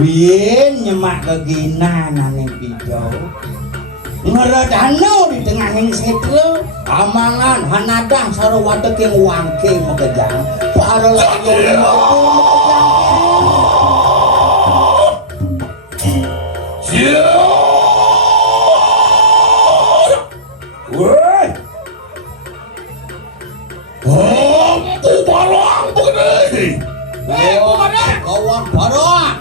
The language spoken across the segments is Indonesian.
Bien nyemak keginan ning pidho. Ngurah danau di tengah ning setlo, amangan hanadah sareng wadeg yang wangke megejang. Para layon woi. Ampu barang begini. Kawan barang.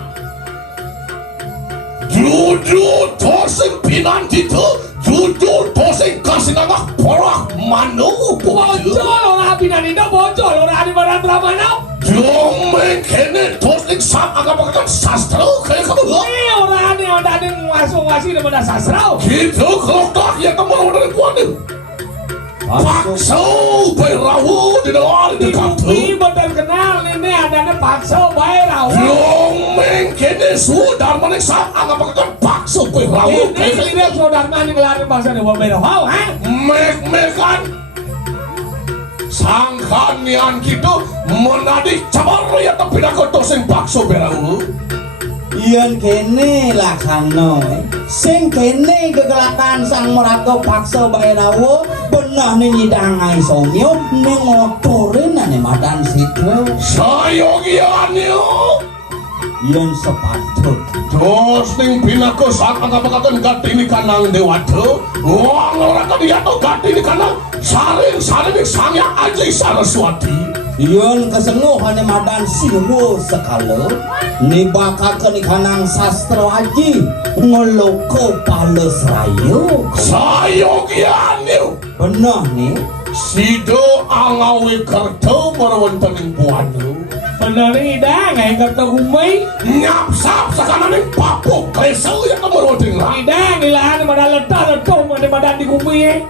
Jujur tosing pinanti tu, jujur tosing kasih nama porak manu. Bocor orang pinanti tu bocor orang di mana mana. Jomeng kene tosing sam agak pakai sastra kayak kamu. Orang ni ada masuk masih di mana sastra. Kita kelak yang kamu orang kuat. Pakso Bairawu di luar di kantor. Ini betul kenal ini adanya Pakso Bairawu. Jomeng kene sudah meniksa anggap pakai Pakso Bairawu. Ini sudah mana ngelari bahasa di Bairawu, ha? Mek-mekan sangkanian gitu menadi cabar ya tapi dah kau toseng Pakso Bairawu. Iyan kene laksana sing kene kegelakan sang Marga Pakso Bairawu benah ning nyidang ai somyo ning motore nane madan sitwe sayogyan yo yen sepatut terus ning pinako sak angka-angkakan gatini kanang dewata wong ora kadiya to gatini kanang saring sangya aji Saraswati yen kesenguhane madan siwo sekala nibakaken kanang sastra aji ngoloko pales rayo sayogyan yo benah nih sido angawe karto marwonten ing buanu bener nih dah ngai karto humai nyapsap sakana ning papuk klesel ya marwonten lah ida nilahan pada letar-letar pada di humai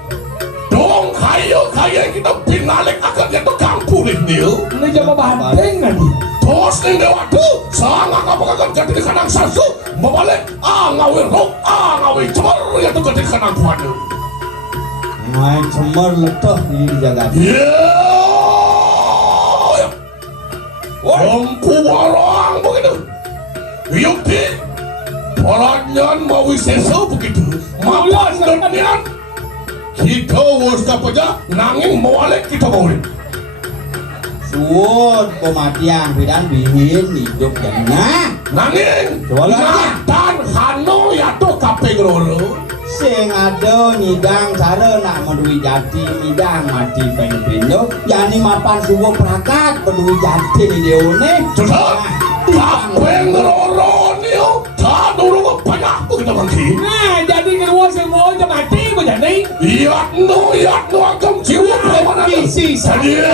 dong kayo kita pinalik akan jatuh kampung ini ini coba banteng nanti terus ning dewatu sangat apa-apa jadi di kanang sasu membalik angawe rok angawe cemer ya tuh di kanang buanu main cemer letah di jaga lampu barang begitu yukti peranyan mau sesu begitu mapan dan kita harus dapat nanging mewalik kita mewalik suwun kematian bidan bihin hidup jadinya nanging dan hano yato kape grolo sing ada nyidang cara nak menduwi jati nyidang mati peng-pendo yani mapan suwo prakat menduwi jati ni deone kape grolo niyo tak durung banyak begitu mangki nah jadi kedua semua aja mati jadi iat no agam jiwa bagaimana isi saja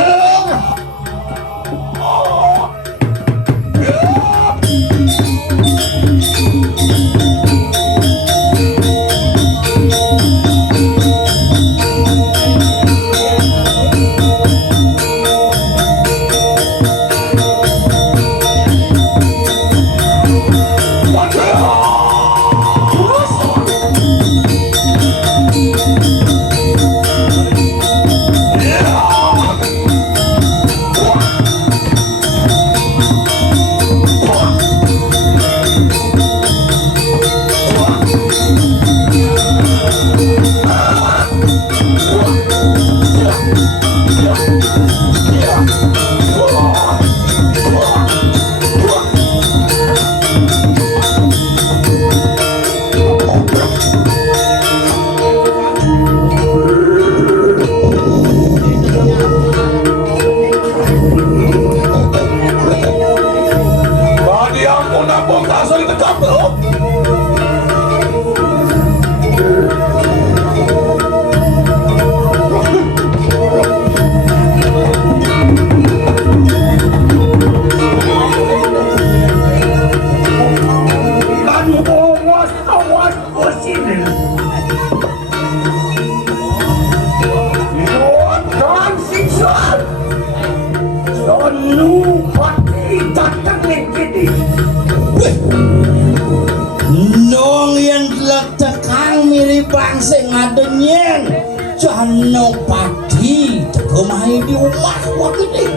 mirip sing ngadenyen Janopati teko main di omah wakile.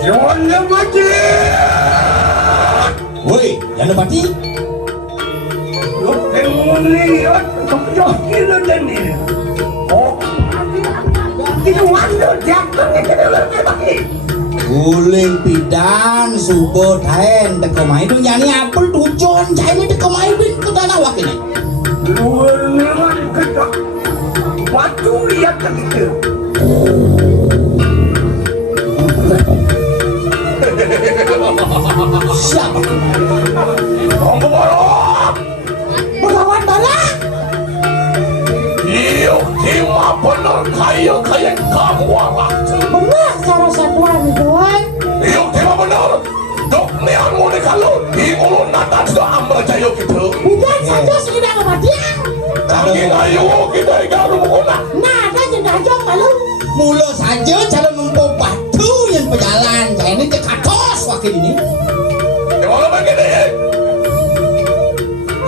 Janopati. Woi, Janopati. Lo lihat kok kilo dene. Oh. Ini wanda jatuh ke dalam lagi. Guling pidan subot haen teko main dong yani apel tujon jaine teko main bin ku tanah wakile. Luar kedak batu lihat gitu. Siapa? Pemborong. Berlawan bala. Iyo kima bener kayu kamu waktu. Benar cara satuan doang. Iyo kima bener. Dok lihat mau kalau di ulun natan sudah ambil jayo gitu. Bukan saja sudah kematian. Kaki kayu kita igaru mukuna. Nada jenajah malu. Mula saja cara membawa batu yang berjalan. Saya ini cekatos wakil ini. Gimana begini?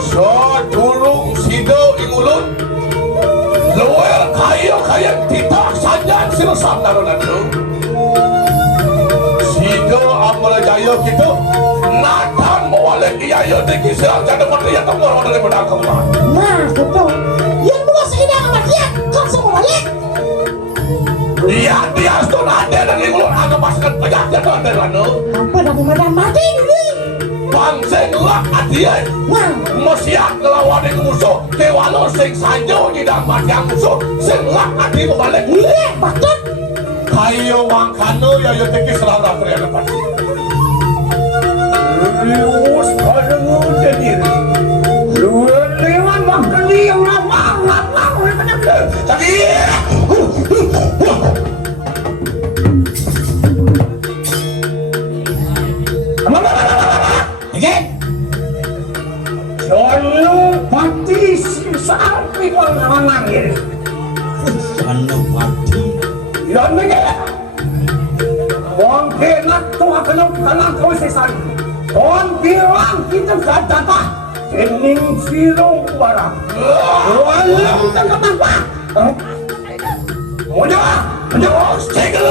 So dulung sido ingulun. Luar kayu tidak saja sirusan narunan itu. Sido ambil jayo gitu. Natan mewalik iya tinggi serang janda patria tengor dari pedang kemana. Nah betul. Yang mula seidah kematian kan semua balik. Dia sudah ada dan ingulun agak pasukan pejabat dari mana. Apa dari mana mati ini? Bangsa ngelak hadiah. Mesiak ngelawan yang musuh. Dewalo sing sanjo ngidang mati yang musuh. Sing ngelak hadiah membalik. Iya, betul. Kayo wangkano ya tinggi serang rafri yang lepas. Lius kadang udah diri. Luar makan dia ngawang. Tapi Janopati sampai orang nangis. Janopati. Yang begini. Wong kenak tuh akan kau sesat. Wong bilang kita kata kening silong barang. Walau tak apa. Mudah, segel.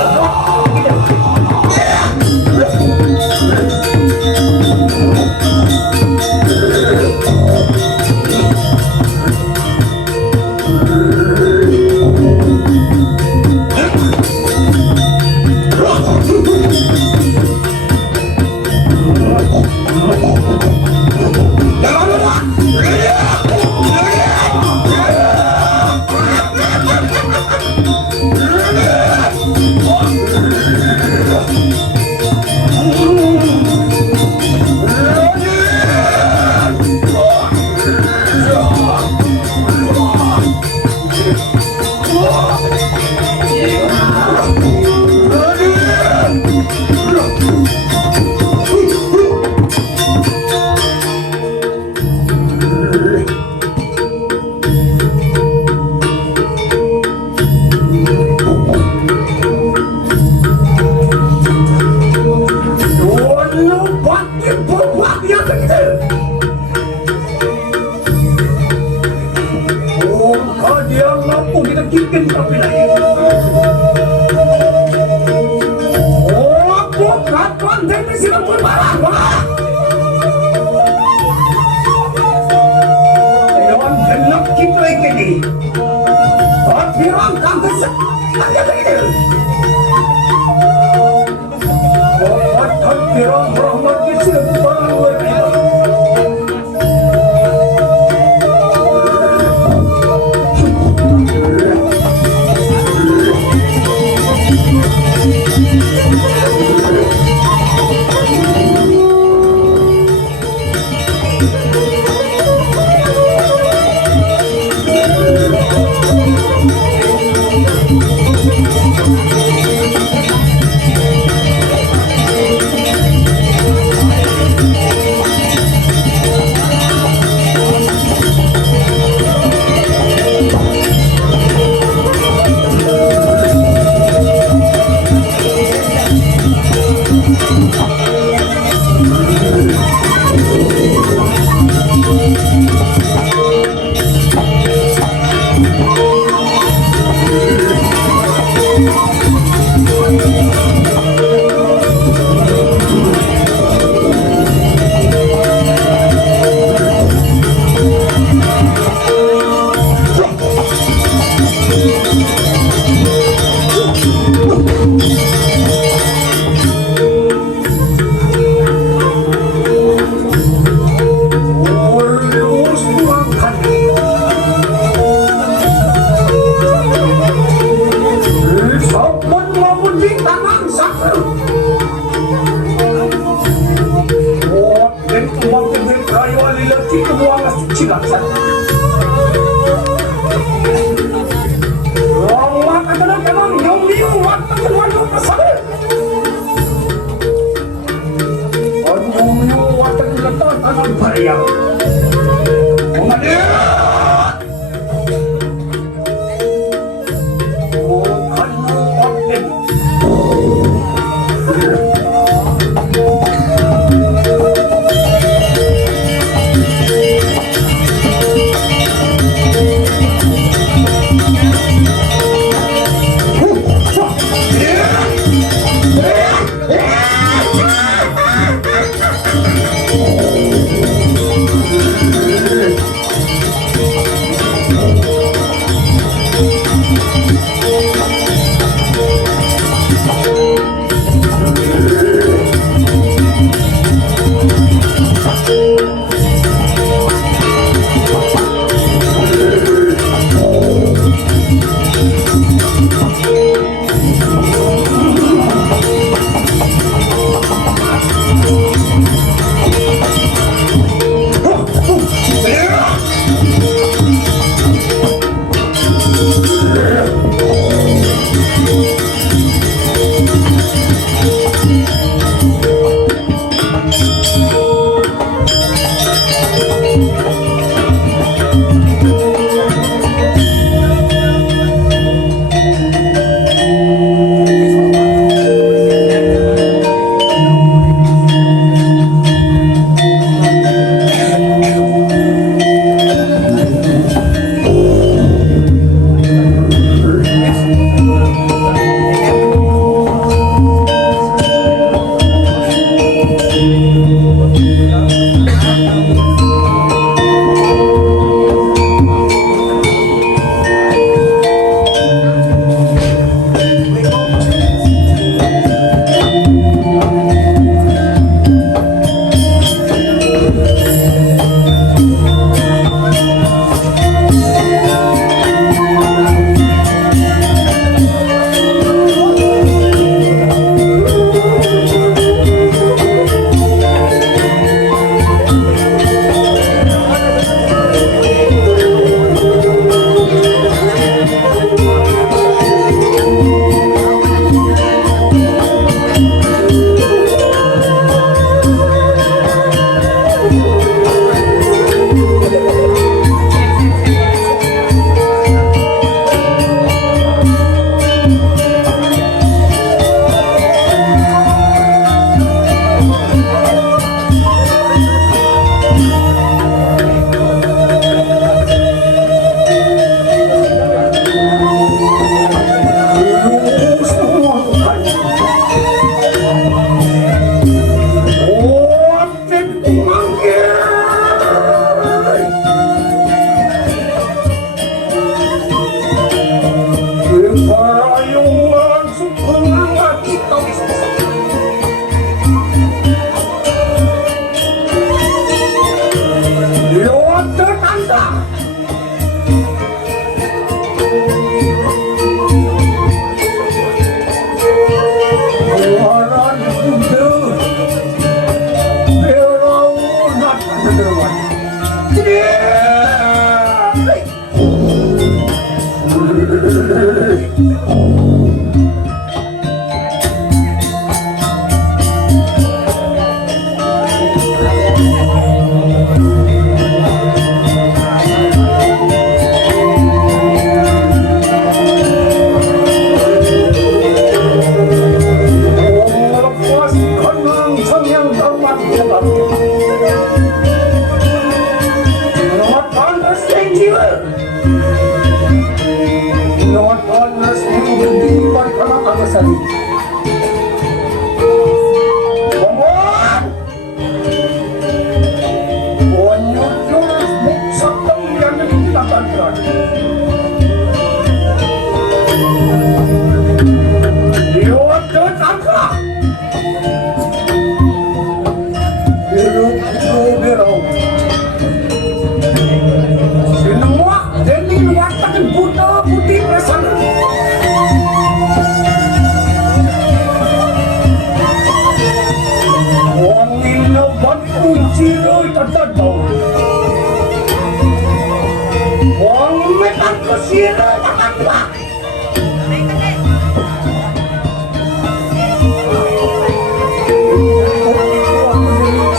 sira jangan Pak.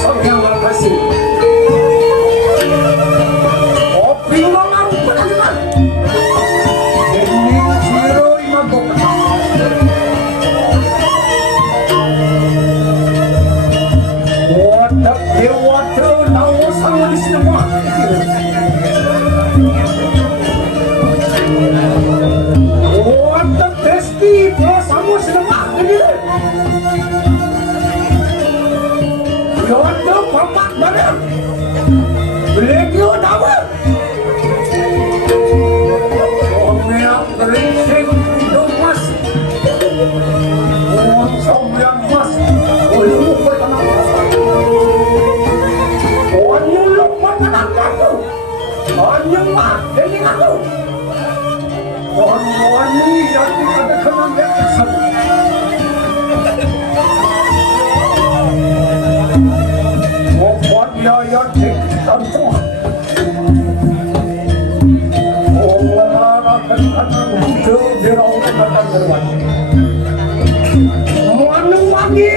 Sayang kasih. Kopi ngomong benar. Ini sira imagok. Wadah wadah nawa sangat semua. Wadah testi plus kamu semua ini. Wadah papak mana? Beliau nawa. Omnya kerincing domas. Somyang mas. Ulu pertama. Onyulok makanan aku. Onyumak jadi aku. Onyuani yang ada kenang yang kesan. Mohon ya yang diktan Tuhan. Allah akan muncul di raut kata berwan. Mohon wangi.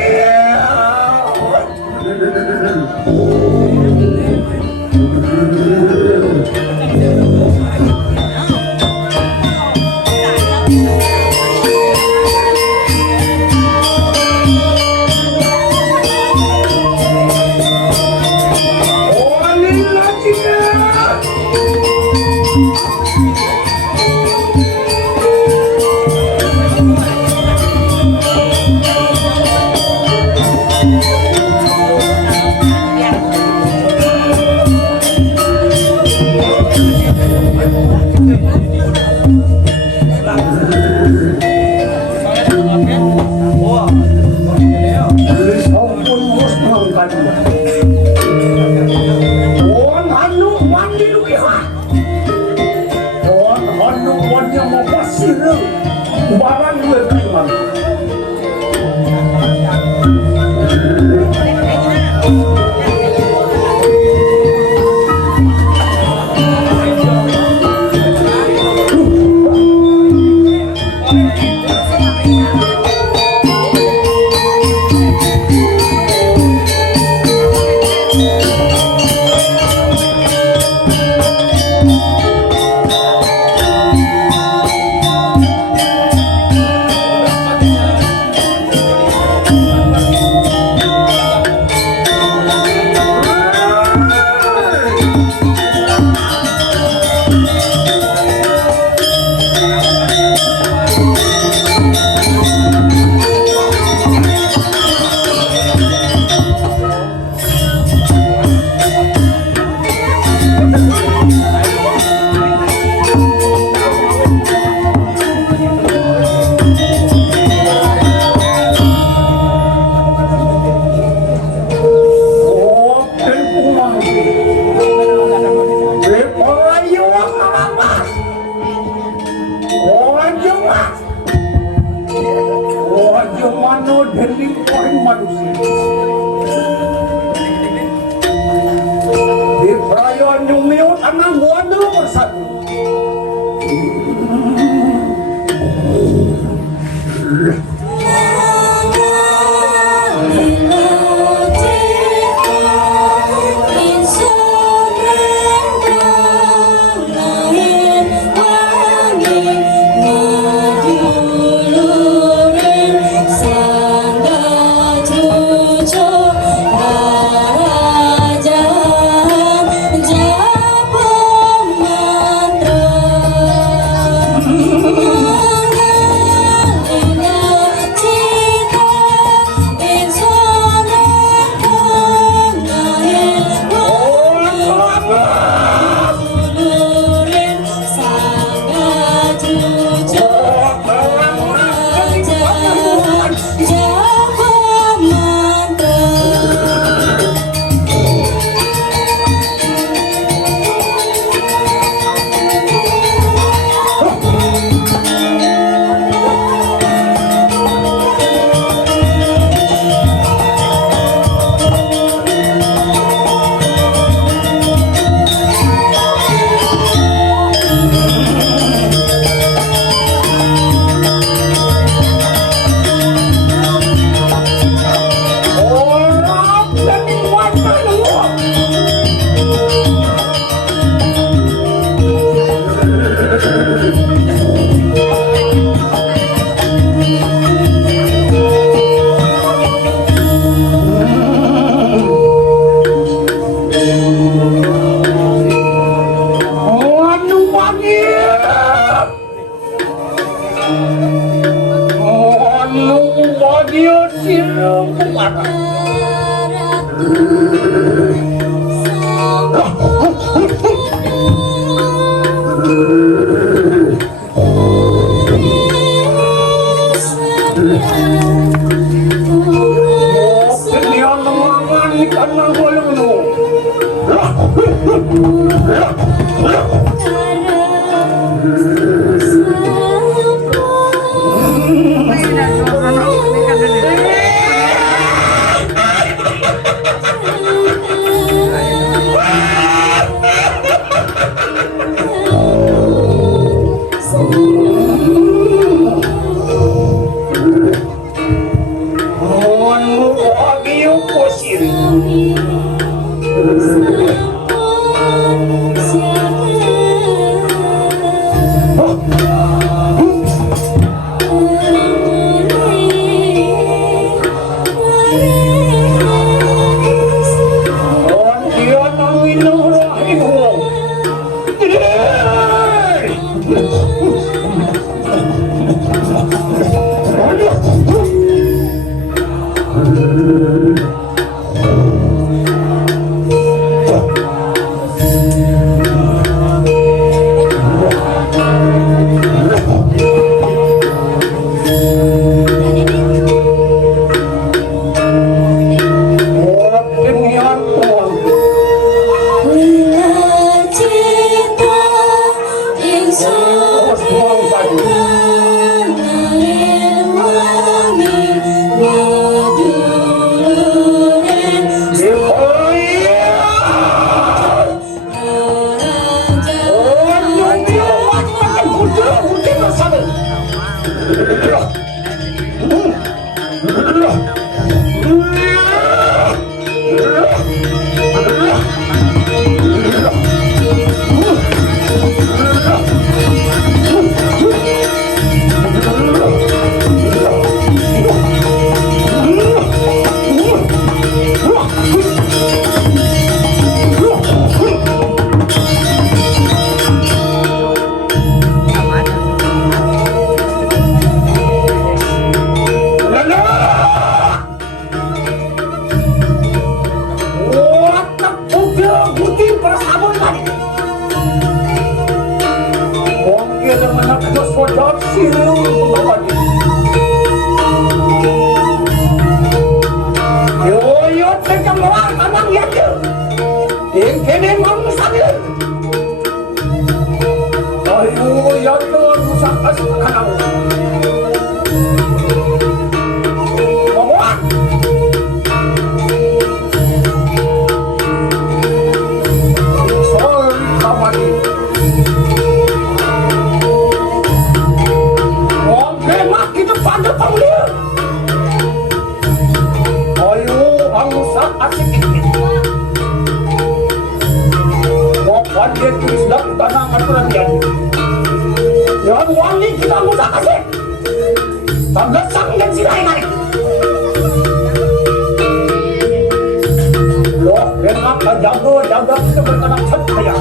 Jaga kita bertanam cahaya.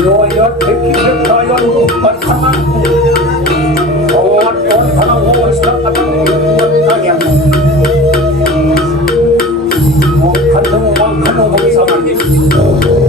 Yoyot pikir kaya lupa tanah. Awat tanah waris dan tanah kaya. Mau kanu bersama kita.